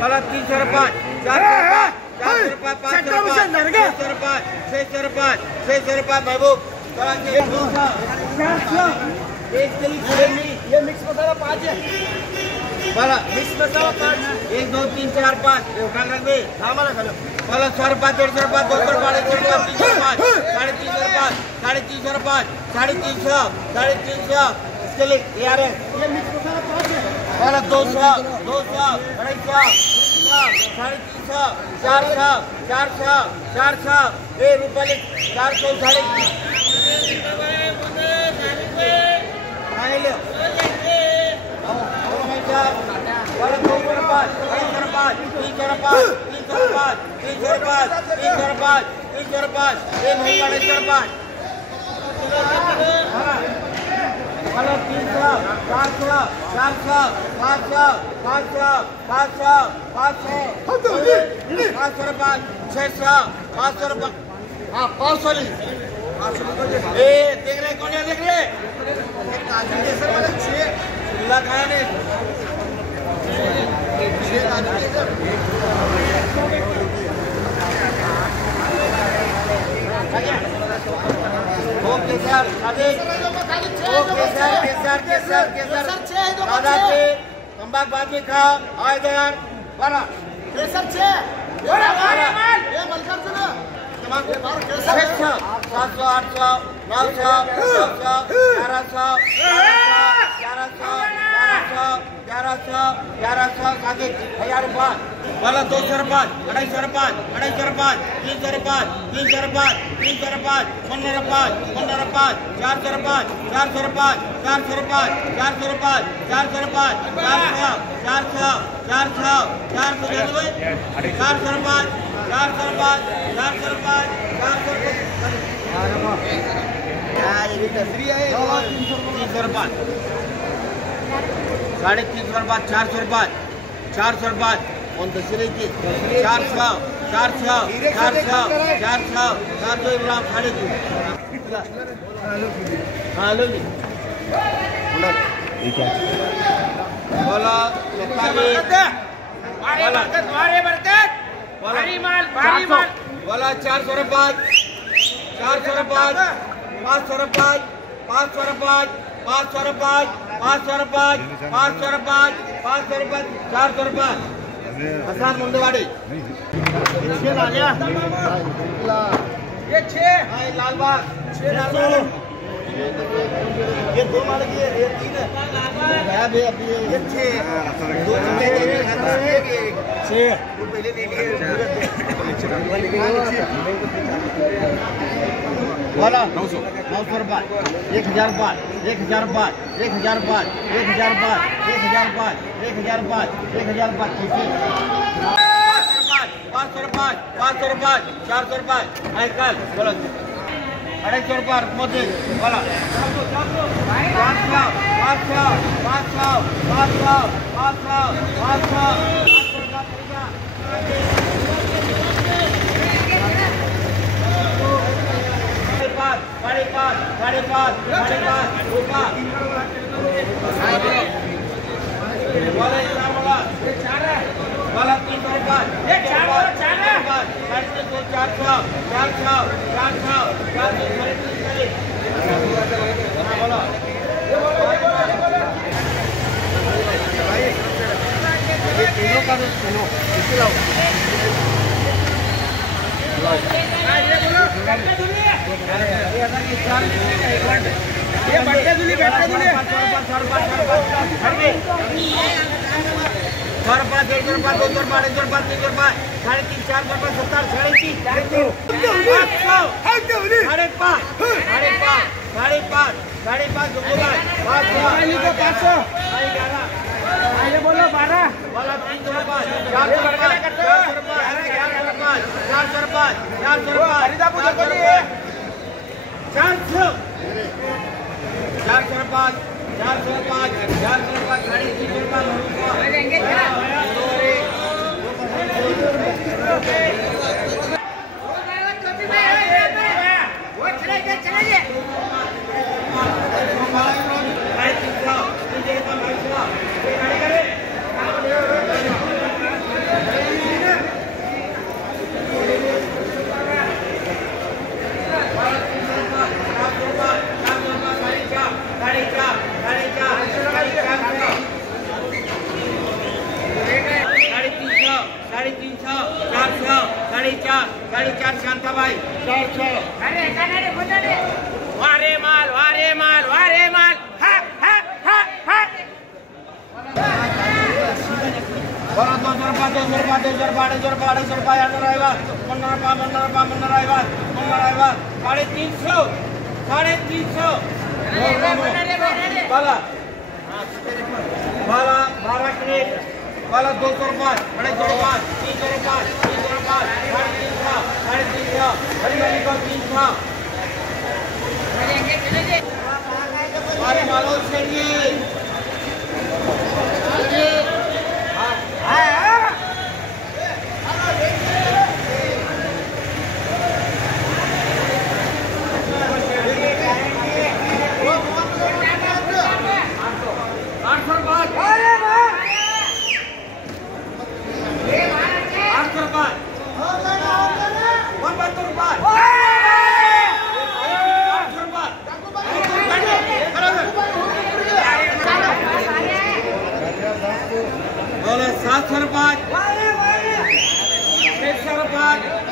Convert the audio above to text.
वाला 305 405 महबूब ये मिक्स मसाला 5 है वाला मिक्स मसाला 5 1 2 3 4 5 उठा रख दे हमारा खा लो वाला 105 105 205 305 305 इसके लिए यार है ये मिक्स मसाला 5 है वाला 200 400 ए रुपये 400 देख रहे कौन है देख रहे खाया नहीं ओके सर तंबाक बाद में खा आए यार बड़ा केसर 700 800 900 1100 1000 रुपये वाला 200 रुपये 250 रुपये 300 रुपये 400 रुपये 400 रुपये 400 रुपये on the series 400 इब्राहिम खाने की हेलो जी बोला बोला 400 रुपये 500 रुपये 400 रुपये हसन मुंडेवाड़ी ये 6 लालबाग 6 लालबाग ये 2 माल की है ये 3 है ये 6 2 6 पहले ले लिए वाला 900 रुपये 1000 रुपये 1000 रुपये 1000 रुपये 1000 रुपये 1000 रुपये 1000 रुपये 1000 रुपये 500 रुपये 400 रुपये कल बोलो 250 रुपये मोदी बोला 400 वारे माल हा हा हा हा 700 रुपये 600 रुपये